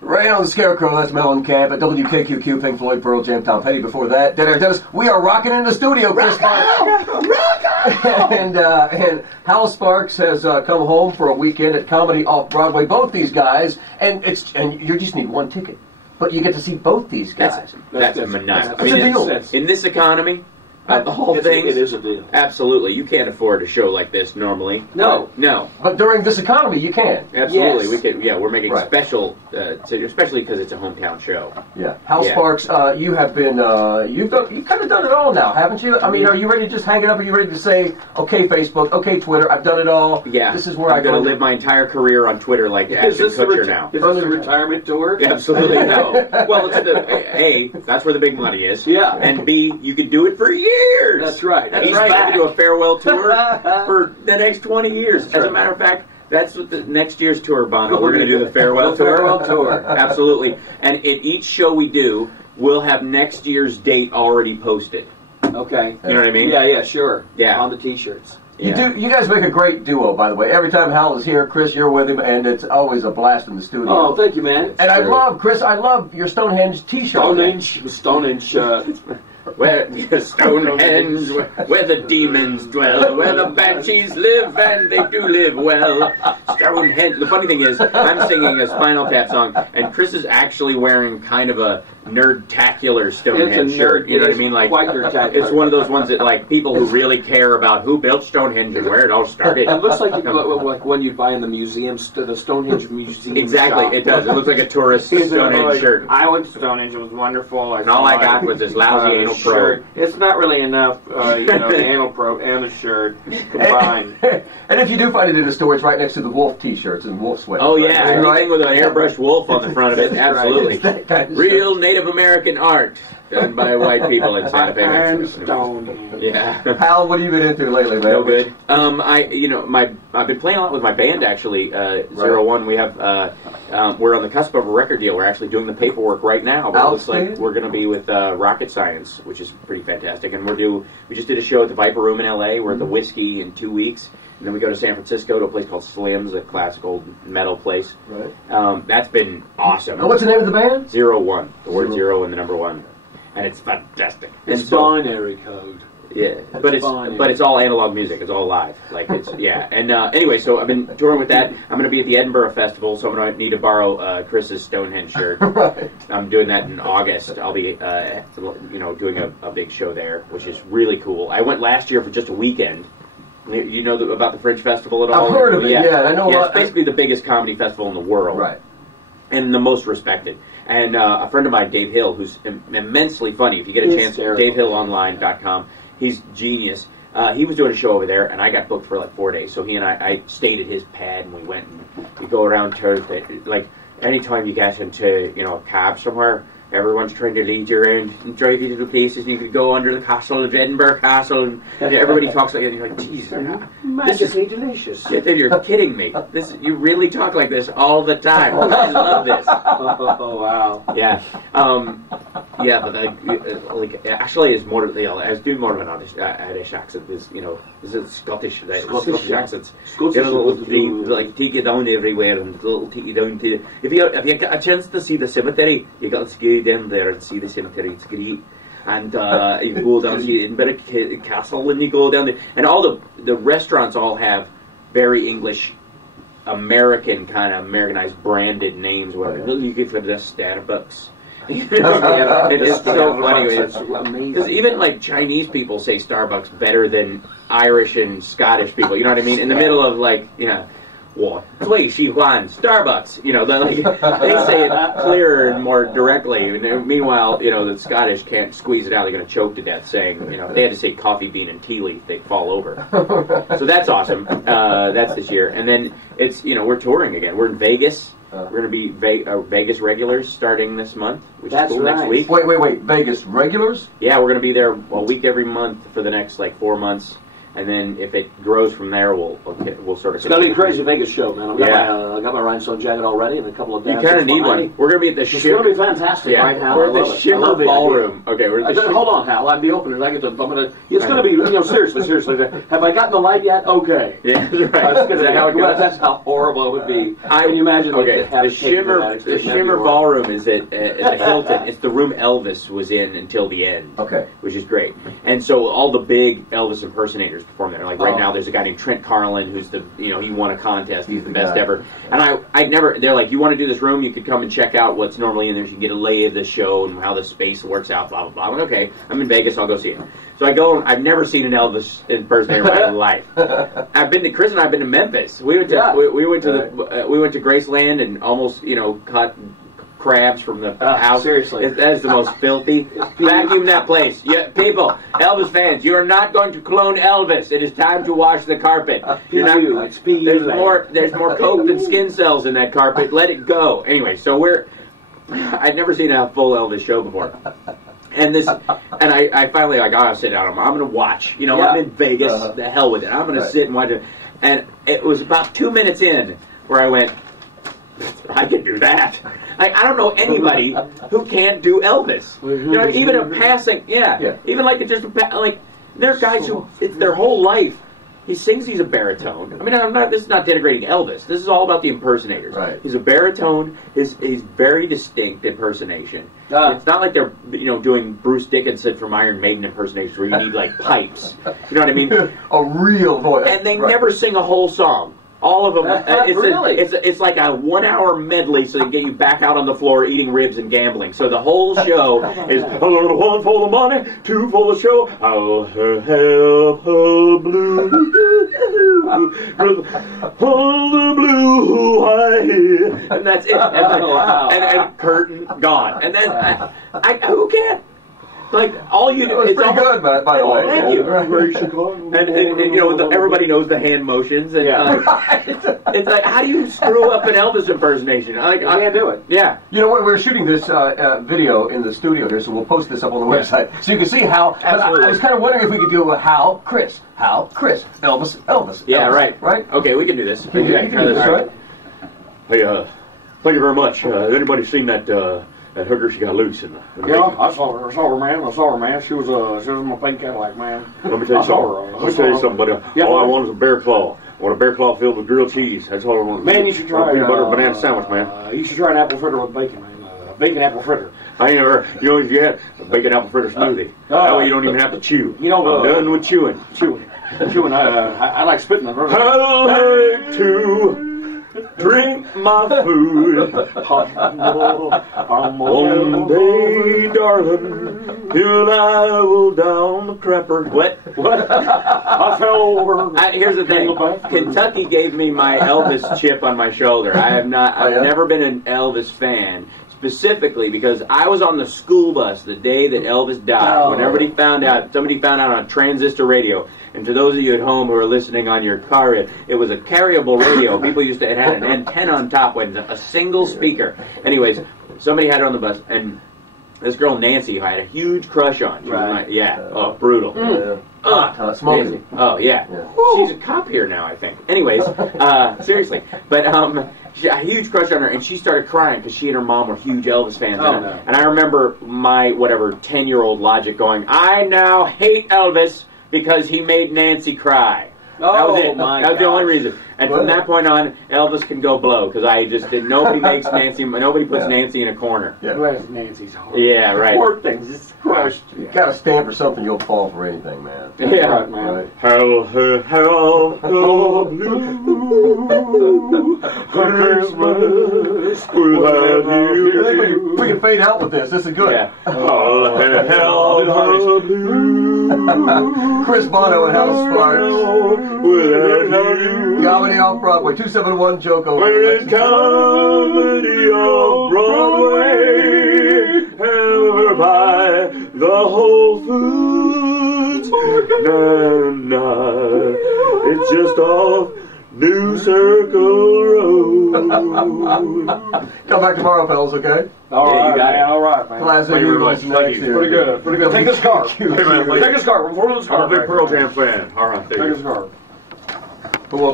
Right on the Scarecrow, that's Mellencamp at WKQQ, Pink Floyd, Pearl Jam, Tom Petty. Before that, Dead Air Dennis. We are rocking in the studio, Chris. And Hal Sparks has come home for a weekend at Comedy Off Broadway. Both these guys, and you just need one ticket, but you get to see both these guys. That's nuts. I mean, in this economy, the whole thing. It is a deal. Absolutely, you can't afford a show like this normally. No. But during this economy, you can. Absolutely, Yes. we can. Yeah, we're making special, especially because it's a hometown show. Yeah, Hal Sparks, you have been, you've kind of done it all now, haven't you? I mean, are you ready to just hang it up? Are you ready to say, okay, Facebook, okay, Twitter, I've done it all. Yeah, this is where I'm going to live my entire career on Twitter like Ashton Kutcher now. Is this a retirement tour? Absolutely no. Well, it's A, that's where the big money is. Yeah. And B, you could do it for years. That's right. He's back to do a farewell tour for the next 20 years. As a matter of fact, that's what the next year's tour, Bono. We're going to do the farewell tour. Farewell tour. Absolutely. And at each show we do, we'll have next year's date already posted. Okay. You know what I mean? Yeah, sure. Yeah. On the T-shirts. You guys make a great duo, by the way. Every time Hal is here, Chris, you're with him, and it's always a blast in the studio. Oh, thank you, man. And I love, Chris, I love your Stonehenge T-shirt. Stonehenge. Where Stonehenge, where the demons dwell, where the banshees live, and they do live well. Stonehenge. The funny thing is, I'm singing a Spinal Tap song, and Chris is actually wearing kind of a nerd-tacular Stonehenge shirt. You know what I mean? Like, quite nerd-tacular. It's one of those ones that, like, people who really care about who built Stonehenge and where it all started. It looks like when you buy in the museums, the Stonehenge museum. Exactly, shop. It does. It looks like a tourist Stonehenge shirt. I went to Stonehenge. It was wonderful. And all I got was this lousy anal probe. It's not really enough, the anal probe and the shirt combined. And if you do find it in the store, it's right next to the wolf T-shirts and wolf sweaters. Oh yeah, right? anything with an airbrushed wolf on the front of it. Absolutely. Right. Real Native American art done by white people in Santa Fe, And Mexico. Stonehenge. Yeah. Hal, what have you been into lately, man? No good. I've been playing a lot with my band actually. 01. We have we're on the cusp of a record deal. We're actually doing the paperwork right now. But it looks like we're going to be with Rocket Science, which is pretty fantastic. And we just did a show at the Viper Room in LA. We're at the Whiskey in 2 weeks. And then we go to San Francisco to a place called Slim's, a classical metal place. Right. That's been awesome. And what's the name of the band? 01. The word 0 and the number 1. And it's fantastic. It's binary code. Yeah, but it's all analog music. It's all live. Like it's And anyway, so I've been touring with that. I'm going to be at the Edinburgh Festival, so I'm going to need to borrow Chris's Stonehenge shirt. Right. I'm doing that in August. I'll be doing a big show there, which is really cool. I went last year for just a weekend. You know about the Fringe Festival at all? I've heard of it. Yeah, I know. Yeah, it's basically the biggest comedy festival in the world. Right. And the most respected. And a friend of mine, Dave Hill, who's immensely funny. If you get a chance, DaveHillOnline.com. He's genius. He was doing a show over there, and I got booked for like 4 days. So he and I stayed at his pad, and we went and we go around Thursday. Like anytime you get into a cab somewhere, everyone's trying to lead you around and drive you to the places, and you could go under the castle of Edinburgh Castle, and everybody talks like that, and you're like, Jesus, this is delicious. You're kidding me. You really talk like this all the time. I love this. Oh wow. Yeah. But actually, is more. I was doing more of an Irish accent. Is it Scottish? Scottish accents. Scottish. Get a little take it down everywhere and take it down to. If you get a chance to see the cemetery, you got to go down there and see the cemetery. It's great. And you go down to Edinburgh Castle, and you go down there, and all the restaurants all have very English, American kind of Americanized branded names. Where you could have this Starbucks. It's so funny because even like Chinese people say Starbucks better than Irish and Scottish people. You know what I mean? In the middle of what? Starbucks. They say it clearer and more directly. Meanwhile, the Scottish can't squeeze it out. They're going to choke to death saying, if they had to say coffee bean and tea leaf, they'd fall over. So that's awesome. That's this year. And then it's, we're touring again. We're in Vegas. We're going to be Vegas regulars starting this month, which is cool next week. Wait. Vegas regulars? Yeah, we're going to be there a week every month for the next 4 months. and then if it grows from there, we'll sort of. It's gonna be a crazy Vegas show, man. Yeah. I got my rhinestone jacket already and a couple of You dancers kind of need behind one. me. We're gonna be at the It's Shimmer. gonna be fantastic, Yeah, right, Hal? we're I at the love it. I Shimmer love the idea. Ballroom. Okay, we're at the Hold on, Hal. I'd be opening. I get to. I'm gonna. It's gonna be. Seriously. Have I gotten the light yet? Okay. Yeah, that's right. That's Is that how it goes? That's how horrible it would be. Can you imagine? Okay, like, the Shimmer Ballroom is at the Hilton. It's the room Elvis was in until the end. Okay. Which is great. And so all the big Elvis impersonators perform there. Like right now, there's a guy named Trent Carlin who's he won a contest. He's the best ever. And I'd never. They're like, you want to do this room? You could come and check out what's normally in there. So you can get a lay of the show and how the space works out. Blah blah blah. I'm like, okay, I'm in Vegas. I'll go see it. So I go. I've never seen an Elvis impersonator in my life. I've been to Chris and I've been to Memphis. We went to we went to we went to Graceland and almost caught crabs from the house. Seriously, that is the most filthy. Vacuum that place. Yeah, people, Elvis fans, you are not going to clone Elvis. It is time to wash the carpet. It's PU. There's more coke than skin cells in that carpet. Let it go. Anyway, so I'd never seen a full Elvis show before. And I finally I'll sit down. I'm going to watch. I'm in Vegas. The hell with it. I'm going to sit and watch it. And it was about 2 minutes in where I went, I can do that. I don't know anybody who can't do Elvis. Even a passing, even there are guys who it's their whole life. He sings. He's a baritone. I mean, this is not denigrating Elvis. This is all about the impersonators. Right. He's a baritone. He's very distinct impersonation. It's not like they're doing Bruce Dickinson from Iron Maiden impersonations where you need like pipes. You know what I mean? A real voice. And they never sing a whole song. All of them. It's like a 1 hour medley, so they get you back out on the floor eating ribs and gambling. So the whole show is a little one for the money, two for the show. I'll have a blue, all the blue eye, and that's it. And curtain gone. And then who can't? Like all you do, it's pretty good, by the way. Thank you. And everybody knows the hand motions, and it's like, how do you screw up an Elvis impersonation? I can't do it. Yeah. We're shooting this video in the studio here, so we'll post this up on the website so you can see how. Absolutely. I was kind of wondering if we could do a Hal, Chris, Elvis. Yeah, Elvis, right. Okay, we can do this. You can do this, right? Hey, thank you very much. Has anybody seen that hooker? She got loose in the I saw her, man. She was in my pink Cadillac, man. Let me tell you something. Buddy. All I want is a bear claw. I want a bear claw filled with grilled cheese. That's all I want. Man, you should try peanut butter banana sandwich, man. You should try an apple fritter with bacon, man. Bacon apple fritter. I ain't never. If you had a bacon apple fritter smoothie. That way you don't even have to chew. I'm done with chewing. I like spitting the burger. I like to drink my food. One day, darling, you and I will down the crapper. What? I fell over. Here's the thing. Kentucky gave me my Elvis chip on my shoulder. I've never been an Elvis fan. Specifically because I was on the school bus the day that Elvis died. When somebody found out on transistor radio. And to those of you at home who are listening on your car, it was a carryable radio. People used to, it had an antenna on top with a single speaker. Anyways, somebody had it on the bus, and this girl Nancy, who I had a huge crush on. She was brutal. Smoking. Nancy. Oh yeah. She's a cop here now, I think. Anyways, seriously, but she had a huge crush on her, and she started crying because she and her mom were huge Elvis fans. And I remember my 10-year-old logic going, I now hate Elvis because he made Nancy cry. That was it. That was the only reason. And from that point on, Elvis can go blow because I just did. Nobody puts Nancy in a corner. Where's Nancy's heart? Yeah, right. Poor things, it's crushed. You got to stand for something, you'll fall for anything, man. Yeah, right, man. Right. How blue Christmas without you. I think we can fade out with this. This is good. Yeah. How blue Chris Bono and Hal Sparks. without you. Comedy Off Broadway, 271 Joko. We're in Comedy Off Broadway, ever by the Whole Foods. It's just off New Circle Road. Come back tomorrow, fellas, okay? All Yeah, you right, got it. man. All right, man. Classic Thank you very Eagles much. Thank next you. year. Pretty good. Pretty good. Take the scarf. Hey, man, Take the scarf. I'm throwing the I'm scarf. a big back Pearl there. Jam fan. All right, there Take you the go. scarf. Who will